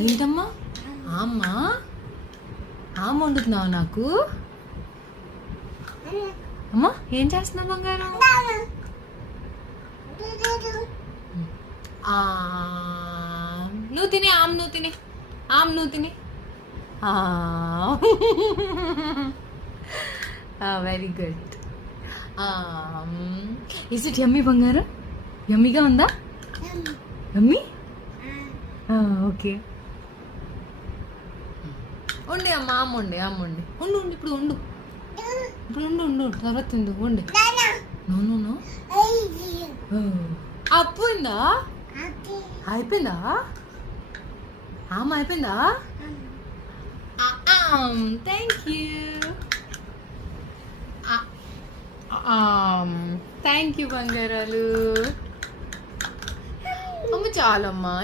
ఏంటమ్మా అమ్మా ఆమె వండుతున్నావు నాకు? అమ్మా ఏం చేస్తున్నావు బంగారం? నువ్వు తినే నువ్వు తినే నువ్వు తినే. Very good. ఇస్ ఇట్ యమ్మీ బంగారం? యమ్మీగా ఉందా? యమ్మీ? ఓకే. ఉండే అమ్మ ఉండు ఇప్పుడు ఉండు తర్వాత తిందు ఉండు. నో అయిపోయిందా? అయిపోయిందా? అయిపోయిందా? థ్యాంక్ యూ బంగారాలు. అమ్మ చాలమ్మా.